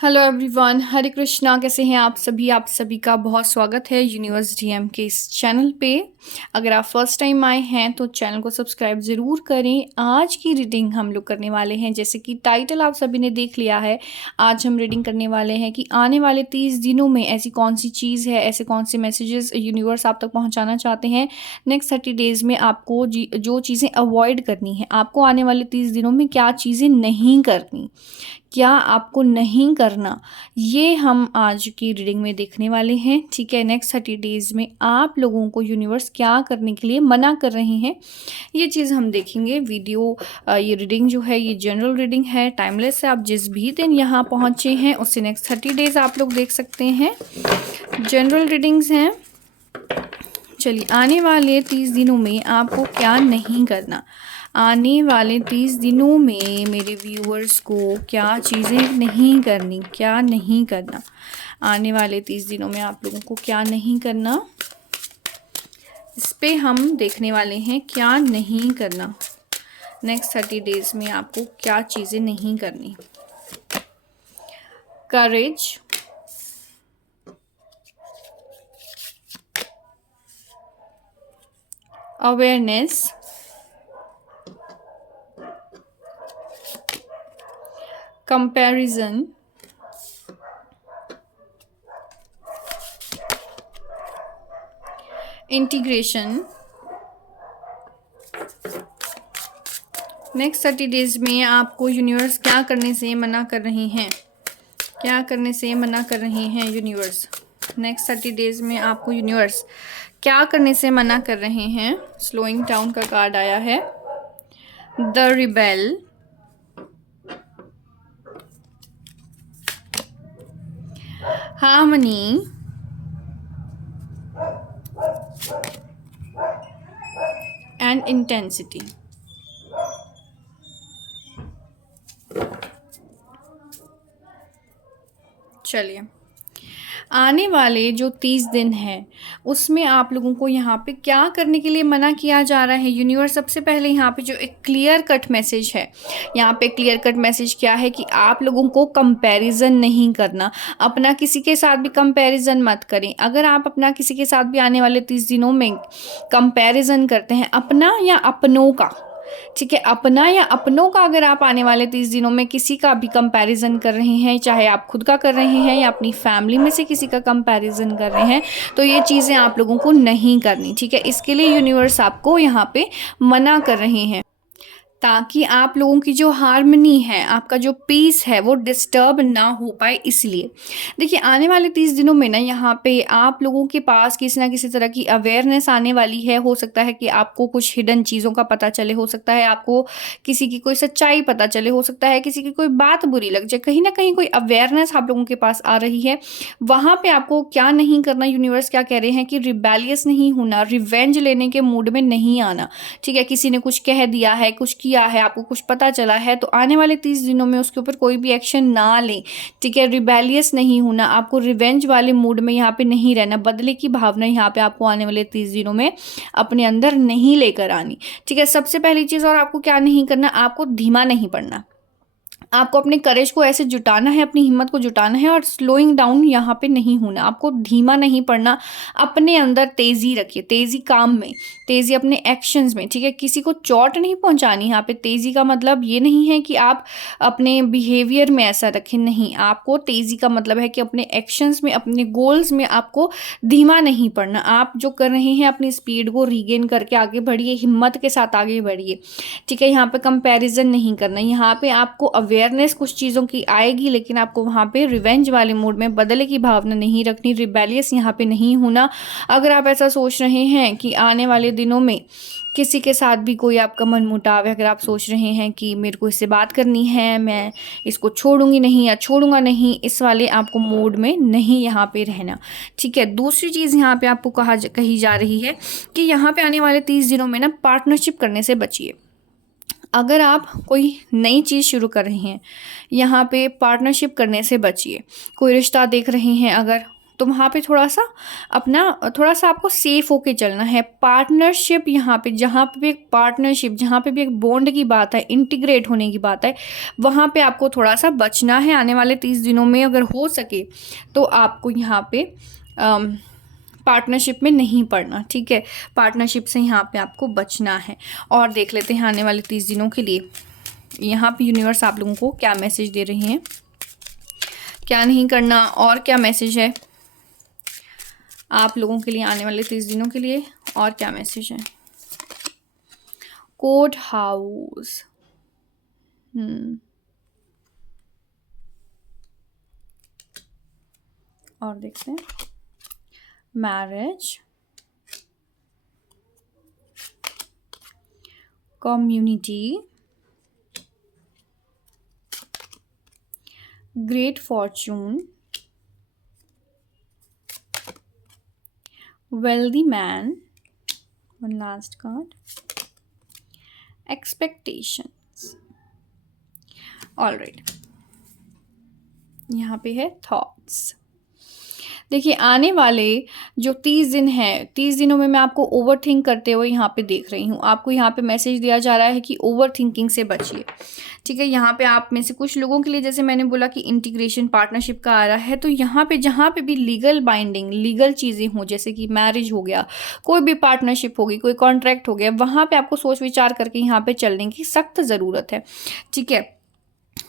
Hello everyone, हरे कृष्णा। कैसे हैं आप सभी का बहुत स्वागत है यूनिवर्स डीएम के इस चैनल पे। अगर आप फर्स्ट टाइम आए हैं तो चैनल को सब्सक्राइब ज़रूर करें। आज की रीडिंग हम लोग करने वाले हैं, जैसे कि टाइटल आप सभी ने देख लिया है। आज हम रीडिंग करने वाले हैं कि आने वाले 30 दिनों में ऐसी कौन सी चीज़ है, ऐसे कौन से मैसेजेस यूनिवर्स आप तक पहुँचाना चाहते हैं। नेक्स्ट 30 डेज़ में आपको जो चीज़ें अवॉइड करनी है, आपको आने वाले 30 दिनों में क्या चीज़ें नहीं करनी, क्या आपको नहीं करना, ये हम आज की रीडिंग में देखने वाले हैं। ठीक है, नेक्स्ट 30 डेज़ में आप लोगों को यूनिवर्स क्या करने के लिए मना कर रहे हैं, ये चीज़ हम देखेंगे। ये रीडिंग जो है ये जनरल रीडिंग है, टाइमलेस है। आप जिस भी दिन यहाँ पहुँचे हैं उससे नेक्स्ट 30 डेज़ आप लोग देख सकते हैं। जनरल रीडिंग्स हैं। चलिए, आने वाले 30 दिनों में आपको क्या नहीं करना, आने वाले 30 दिनों में मेरे व्यूअर्स को क्या चीज़ें नहीं करनी, क्या नहीं करना। आने वाले 30 दिनों में आप लोगों को क्या नहीं करना, इस पे हम देखने वाले हैं क्या नहीं करना। नेक्स्ट 30 डेज़ में आपको क्या चीज़ें नहीं करनी। Courage, awareness, comparison, integration. Next 30 days में आपको यूनिवर्स क्या करने से मना कर रहे हैं, क्या करने से मना कर रहे हैं यूनिवर्स। नेक्स्ट 30 डेज़ में आपको यूनिवर्स क्या करने से मना कर रहे हैं। स्लोइंग डाउन का कार्ड आया है, the rebel, harmony, and intensity. चलिए, आने वाले जो 30 दिन हैं उसमें आप लोगों को यहाँ पे क्या करने के लिए मना किया जा रहा है यूनिवर्स। सबसे पहले यहाँ पे जो एक क्लियर कट मैसेज है, यहाँ पे क्लियर कट मैसेज क्या है कि आप लोगों को कंपैरिजन नहीं करना, अपना किसी के साथ भी कंपैरिजन मत करें। अगर आप अपना किसी के साथ भी आने वाले 30 दिनों में कंपैरिजन करते हैं, अपना या अपनों का, ठीक है, अपना या अपनों का, अगर आप आने वाले 30 दिनों में किसी का भी कंपैरिजन कर रहे हैं, चाहे आप खुद का कर रहे हैं या अपनी फैमिली में से किसी का कंपैरिजन कर रहे हैं, तो ये चीज़ें आप लोगों को नहीं करनी। ठीक है, इसके लिए यूनिवर्स आपको यहाँ पे मना कर रहे हैं, ताकि आप लोगों की जो हार्मनी है, आपका जो पीस है वो डिस्टर्ब ना हो पाए। इसलिए देखिए, आने वाले 30 दिनों में ना यहाँ पे आप लोगों के पास किसी ना किसी तरह की अवेयरनेस आने वाली है। हो सकता है कि आपको कुछ हिडन चीज़ों का पता चले, हो सकता है आपको किसी की कोई सच्चाई पता चले, हो सकता है किसी की कोई बात बुरी लग जाए। कहीं ना कहीं कोई अवेयरनेस आप लोगों के पास आ रही है। वहाँ पे आपको क्या नहीं करना, यूनिवर्स क्या कह रहे हैं कि रिबेलियस नहीं होना, रिवेंज लेने के मूड में नहीं आना। ठीक है, किसी ने कुछ कह दिया है, कुछ किया है, आपको कुछ पता चला है, तो आने वाले 30 दिनों में उसके ऊपर कोई भी एक्शन ना लें। ठीक है, रिबेलियस नहीं होना, आपको रिवेंज वाले मूड में यहाँ पे नहीं रहना, बदले की भावना यहाँ पे आपको आने वाले 30 दिनों में अपने अंदर नहीं लेकर आनी। ठीक है, सबसे पहली चीज़, और आपको क्या नहीं करना, आपको धीमा नहीं पड़ना। आपको अपने करेज को ऐसे जुटाना है, अपनी हिम्मत को जुटाना है, और स्लोइंग डाउन यहाँ पे नहीं होना, आपको धीमा नहीं पड़ना। अपने अंदर तेज़ी रखिए, तेज़ी काम में, तेज़ी अपने एक्शंस में। ठीक है, किसी को चोट नहीं पहुँचानी। यहाँ पे तेज़ी का मतलब ये नहीं है कि आप अपने बिहेवियर में ऐसा रखें, नहीं। आपको तेज़ी का मतलब है कि अपने एक्शंस में, अपने गोल्स में आपको धीमा नहीं पड़ना। आप जो कर रहे हैं अपनी स्पीड को रीगेन करके आगे बढ़िए, हिम्मत के साथ आगे बढ़िए। ठीक है, यहाँ पे कंपैरिजन नहीं करना। यहाँ पे आपको अवेयरनेस कुछ चीज़ों की आएगी, लेकिन आपको वहाँ पे रिवेंज वाले मूड में बदले की भावना नहीं रखनी, रिबेलियस यहाँ पे नहीं होना। अगर आप ऐसा सोच रहे हैं कि आने वाले दिनों में किसी के साथ भी कोई आपका मनमुटाव है, अगर आप सोच रहे हैं कि मेरे को इससे बात करनी है, मैं इसको छोड़ूंगी नहीं या छोड़ूंगा नहीं, इस वाले आपको मूड में नहीं यहाँ पे रहना। ठीक है, दूसरी चीज़ यहाँ पे आपको कही जा रही है कि यहाँ पे आने वाले 30 दिनों में ना पार्टनरशिप करने से बचिए। अगर आप कोई नई चीज़ शुरू कर रहे हैं, यहाँ पे पार्टनरशिप करने से बचिए। कोई रिश्ता देख रहे हैं, अगर तो वहाँ पे थोड़ा सा आपको सेफ होके चलना है। पार्टनरशिप यहाँ पे, जहाँ पे भी एक पार्टनरशिप, जहाँ पे भी एक बॉन्ड की बात है, इंटीग्रेट होने की बात है, वहाँ पे आपको थोड़ा सा बचना है आने वाले 30 दिनों में। अगर हो सके तो आपको यहाँ पे पार्टनरशिप में नहीं पड़ना, ठीक है। पार्टनरशिप से यहाँ पे आपको बचना है। और देख लेते हैं आने वाले 30 दिनों के लिए यहाँ पे यूनिवर्स आप लोगों को क्या मैसेज दे रही हैं, क्या नहीं करना, और क्या मैसेज है आप लोगों के लिए आने वाले 30 दिनों के लिए, और क्या मैसेज है। कोर्ट हाउस, और देखते हैं marriage, community, great Fortune, wealthy man, one last card, expectations. All right, यहाँ पे है thoughts। देखिए आने वाले जो 30 दिन है, 30 दिनों में मैं आपको ओवर थिंक करते हुए यहाँ पे देख रही हूँ। आपको यहाँ पे मैसेज दिया जा रहा है कि ओवर थिंकिंग से बचिए, ठीक है। यहाँ पे आप में से कुछ लोगों के लिए, जैसे मैंने बोला कि इंटीग्रेशन पार्टनरशिप का आ रहा है, तो यहाँ पे जहाँ पे भी लीगल बाइंडिंग, लीगल चीज़ें हों, जैसे कि मैरिज हो गया, कोई भी पार्टनरशिप होगी, कोई कॉन्ट्रैक्ट हो गया, वहाँ पे आपको सोच विचार करके यहाँ पे चलने की सख्त ज़रूरत है, ठीक है।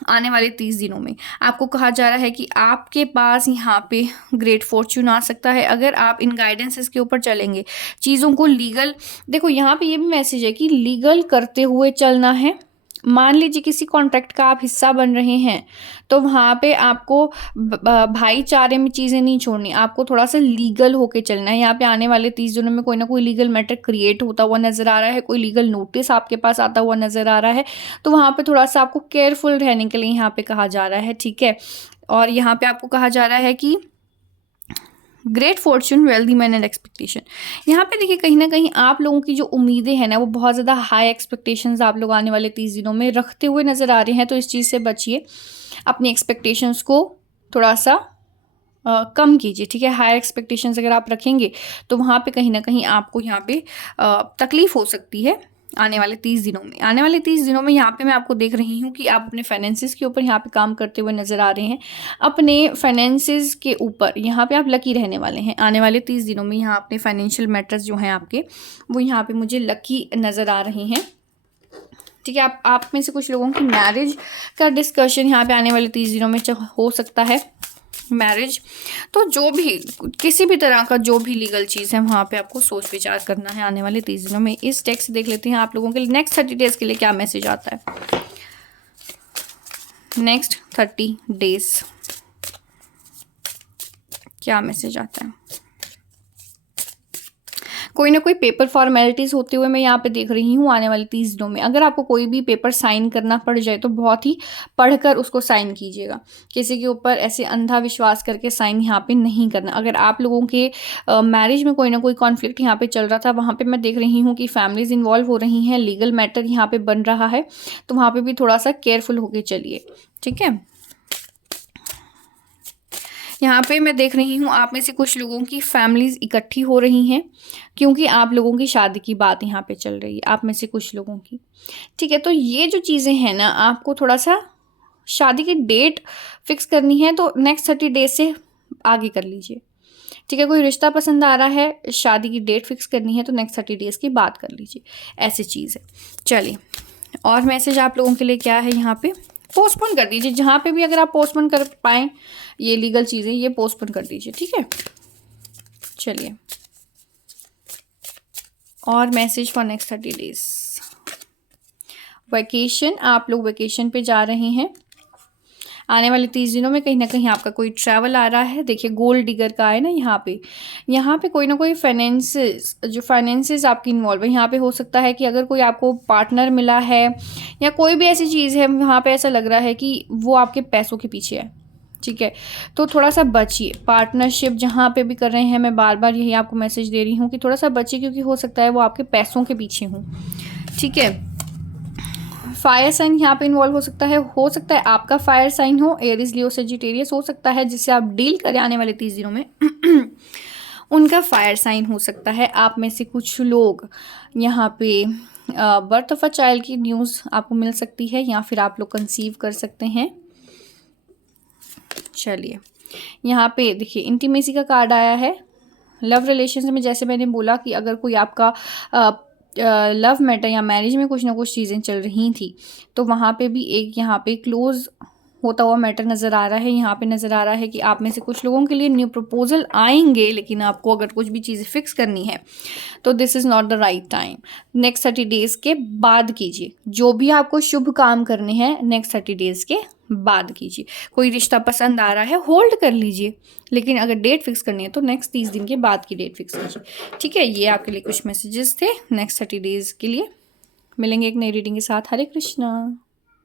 आने वाले 30 दिनों में आपको कहा जा रहा है कि आपके पास यहाँ पे ग्रेट फॉर्च्यून आ सकता है अगर आप इन गाइडेंसेस के ऊपर चलेंगे। चीज़ों को लीगल, देखो यहाँ पे ये भी मैसेज है कि लीगल करते हुए चलना है। मान लीजिए किसी कॉन्ट्रैक्ट का आप हिस्सा बन रहे हैं, तो वहाँ पे आपको भाईचारे में चीज़ें नहीं छोड़नी, आपको थोड़ा सा लीगल होके चलना है। यहाँ पे आने वाले 30 दिनों में कोई ना कोई लीगल मैटर क्रिएट होता हुआ नज़र आ रहा है, कोई लीगल नोटिस आपके पास आता हुआ नज़र आ रहा है, तो वहाँ पे थोड़ा सा आपको केयरफुल रहने के लिए यहाँ पे कहा जा रहा है, ठीक है। और यहाँ पे आपको कहा जा रहा है कि great Fortune, wealthy man and expectation. यहाँ पे देखिए कहीं ना कहीं आप लोगों की जो उम्मीदें हैं ना, वो बहुत ज़्यादा हाई एक्सपेक्टेशंस आप लोग आने वाले 30 दिनों में रखते हुए नज़र आ रहे हैं, तो इस चीज़ से बचिए। अपनी एक्सपेक्टेशंस को थोड़ा सा कम कीजिए, ठीक है। हायर एक्सपेक्टेशंस अगर आप रखेंगे तो वहाँ पे कहीं ना कहीं आपको यहाँ पे तकलीफ हो सकती है आने वाले 30 दिनों में। आने वाले 30 दिनों में यहाँ पे मैं आपको देख रही हूँ कि आप अपने फाइनेंसिस के ऊपर यहाँ पे काम करते हुए नज़र आ रहे हैं। अपने फाइनेंसिस के ऊपर यहाँ पे आप लकी रहने वाले हैं आने वाले 30 दिनों में। यहाँ अपने फाइनेंशियल मैटर्स जो हैं आपके, वो यहाँ पे मुझे लकी नज़र आ रहे हैं, ठीक है। आप में से कुछ लोगों की मैरिज का डिस्कशन यहाँ पे आने वाले 30 दिनों में हो सकता है, मैरिज। तो जो भी किसी भी तरह का जो भी लीगल चीज़ है, वहाँ पे आपको सोच विचार करना है आने वाले 30 दिनों में। इस टेक्स्ट देख लेते हैं आप लोगों के लिए नेक्स्ट 30 डेज के लिए क्या मैसेज आता है। नेक्स्ट 30 डेज क्या मैसेज आता है। कोई ना कोई पेपर फॉर्मेलिटीज़ होते हुए मैं यहाँ पे देख रही हूँ आने वाले 30 दिनों में। अगर आपको कोई भी पेपर साइन करना पड़ जाए तो बहुत ही पढ़कर उसको साइन कीजिएगा। किसी के ऊपर ऐसे अंधा विश्वास करके साइन यहाँ पे नहीं करना। अगर आप लोगों के मैरिज में कोई ना कोई कॉन्फ्लिक्ट यहाँ पे चल रहा था, वहाँ पे मैं देख रही हूँ कि फैमिलीज इन्वॉल्व हो रही हैं, लीगल मैटर यहाँ पे बन रहा है, तो वहाँ पे भी थोड़ा सा केयरफुल होके चलिए, ठीक है। यहाँ पे मैं देख रही हूँ आप में से कुछ लोगों की फैमिलीज इकट्ठी हो रही हैं, क्योंकि आप लोगों की शादी की बात यहाँ पे चल रही है, आप में से कुछ लोगों की, ठीक है। तो ये जो चीज़ें हैं ना, आपको थोड़ा सा शादी की डेट फिक्स करनी है, तो नेक्स्ट 30 डेज से आगे कर लीजिए, ठीक है। कोई रिश्ता पसंद आ रहा है, शादी की डेट फिक्स करनी है, तो नेक्स्ट 30 डेज़ की बात कर लीजिए, ऐसी चीज़ है। चलिए, और मैसेज आप लोगों के लिए क्या है यहाँ पे। पोस्टपोन कर दीजिए, जहाँ पे भी अगर आप पोस्टपोन कर पाएँ ये लीगल चीज़ें, ये पोस्टपोन कर दीजिए, ठीक है। चलिए, और message for next 30 days. Vacation, आप लोग वैकेशन पे जा रहे हैं आने वाले 30 दिनों में। कहीं ना कहीं आपका कोई ट्रैवल आ रहा है। देखिए गोल्ड डिगर का है ना यहाँ पे कोई ना कोई फाइनेंसेस आपकी इन्वॉल्व है। यहाँ पे हो सकता है कि अगर कोई आपको पार्टनर मिला है या कोई भी ऐसी चीज़ है, वहाँ पे ऐसा लग रहा है कि वो आपके पैसों के पीछे है, ठीक है। तो थोड़ा सा बचिए। पार्टनरशिप जहाँ पे भी कर रहे हैं, मैं बार बार यही आपको मैसेज दे रही हूँ कि थोड़ा सा बचिए, क्योंकि हो सकता है वो आपके पैसों के पीछे हों, ठीक है। फायर साइन यहाँ पे इन्वॉल्व हो सकता है आपका फायर साइन हो, एरीज, लियो, सेजिटेरियस हो सकता है, जिससे आप डील करें आने वाले 30 दिनों में उनका फायर साइन हो सकता है। आप में से कुछ लोग यहाँ पे बर्थ ऑफ अ चाइल्ड की न्यूज़ आपको मिल सकती है, या फिर आप लोग कंसीव कर सकते हैं। चलिए, यहाँ पे देखिए इंटीमेसी का कार्ड आया है। लव रिलेशन में जैसे मैंने बोला कि अगर कोई आपका लव मैटर या मैरिज में कुछ ना कुछ चीज़ें चल रही थी, तो वहाँ पे भी एक यहाँ पे क्लोज होता हुआ मैटर नज़र आ रहा है। यहाँ पे नज़र आ रहा है कि आप में से कुछ लोगों के लिए न्यू प्रपोजल आएंगे, लेकिन आपको अगर कुछ भी चीज़ें फिक्स करनी है तो this is not the right time. Next 30 days के बाद कीजिए, जो भी आपको शुभ काम करने हैं नेक्स्ट 30 डेज़ के बाद कीजिए। कोई रिश्ता पसंद आ रहा है होल्ड कर लीजिए, लेकिन अगर डेट फिक्स करनी है तो नेक्स्ट 30 दिन के बाद की डेट फिक्स कीजिए। ठीक है, ये आपके लिए कुछ मैसेजेस थे नेक्स्ट 30 डेज़ के लिए। मिलेंगे एक नई रीडिंग के साथ। हरे कृष्णा।